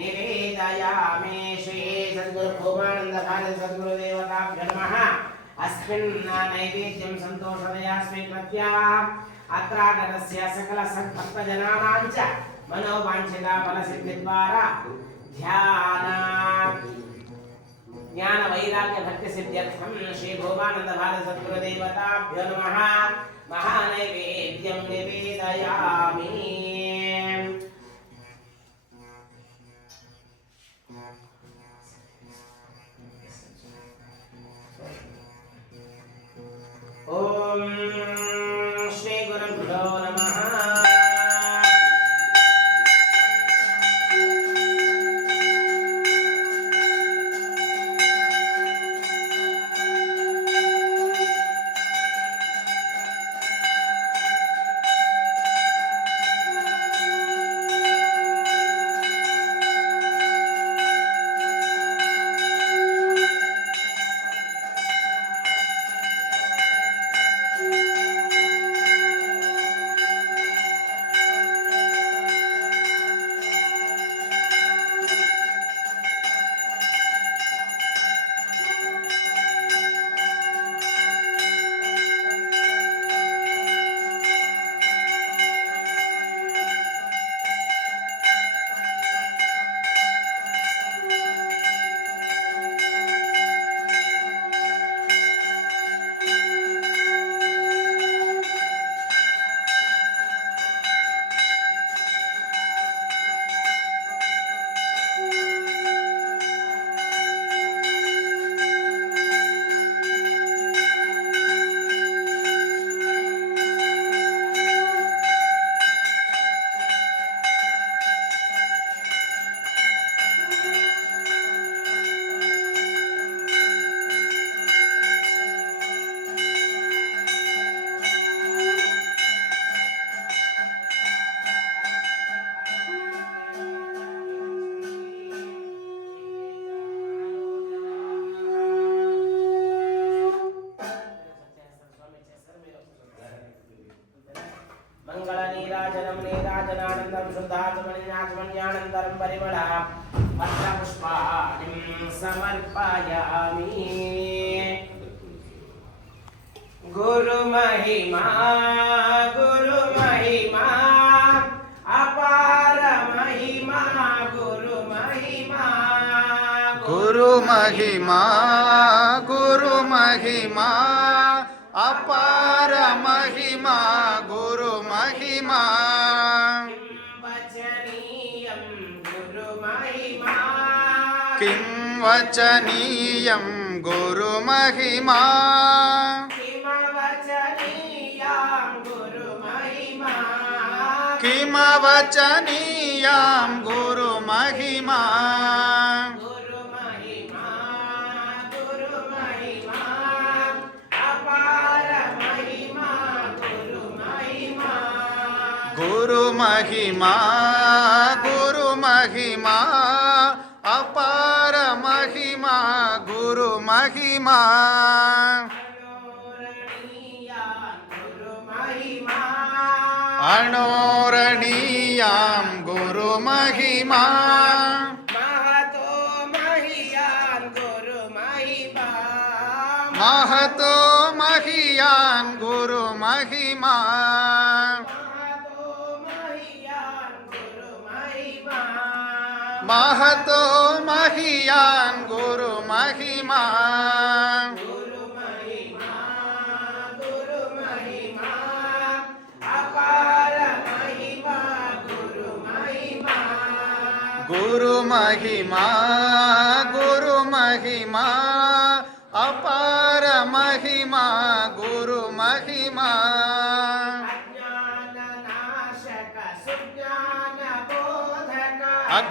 निवेदयामि श्री सद्गुरुभूमानन्दभारत सद्गुरुदेवताभ्य नमः अस्मिन् नैवेद्यं सन्तोषतया स्वीकृत्य अत्रागतस्य सकलसत्भक्तजनानां च मनोवाञ्छिताफलसिद्धिद्वारा ध्याना ज्ञानवैराग्यभक्तिसिद्ध्यर्थं श्रीभूमानन्दभारत सद्गुरुदेवताभ्यो नमः ద్వారా ధ్యాన సమర్పయామి. గురు మహిమా గురు మహిమా అపార మహిమా గురు మహిమా. గురు మహిమా గురు మహిమా అపార మహిమా గురు మహిమా. కిం వచనీయం గురు మహిమా కిమవచనీయాం గురుమహిమా गुरु महिमा। अणोरणीयां गुरु महिमा। महतो महियान् गुरु महिमा। महतो महियान् गुरु महिमा। महतो महियान् गुरु महिमा गुरु महिमा गुरु महिमा अपार महिमा गुरु महिमा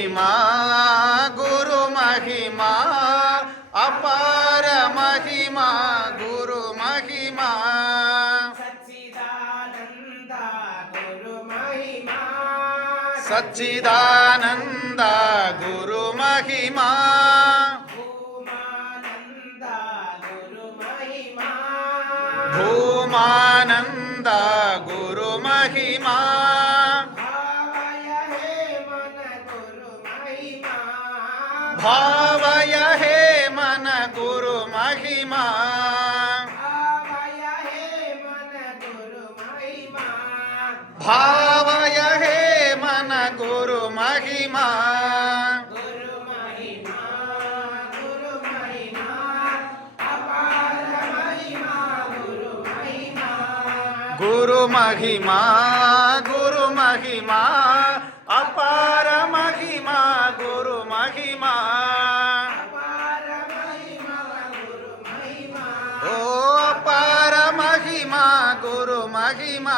మహిమా గురు మహిమా అపార మహిమా గురు మహిమా. సచ్చిదానంద గురు మహిమా. సచ్చిదానంద గురు మహిమా. భూమానంద భావయ హే మన గురు మహిమా గురు మహిమా గురు మహిమా అపార మహిమా గురు మహిమా గురు మహిమా గురు మహిమా అపార మహిమా గురు మహిమా అపార మహిమా గురు మహిమా ఓ అపార మహిమా గురు మహిమా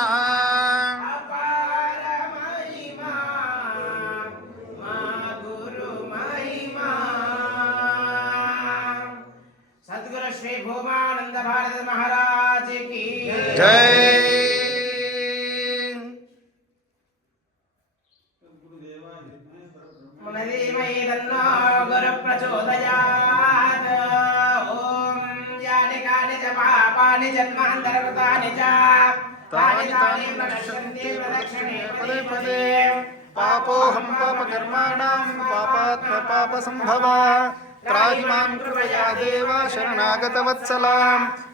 జై పాపాని జన్మాంతరకృతాని చ తాని తాని ప్రదర్శంతి ప్రదక్షిణే పదే పదే పాపోహం పాపకర్మాణం పాపాత్మ పాప సంభవ త్రాహి మాం కృపయా దేవ శరణాగతవత్సలా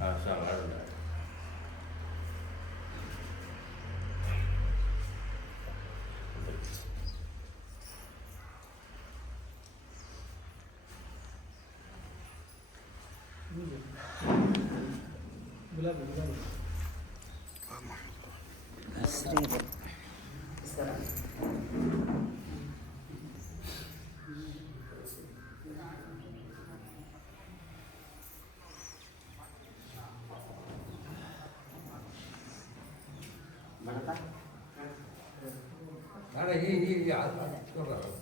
还有算个二十来人。Gracias. هي هي هي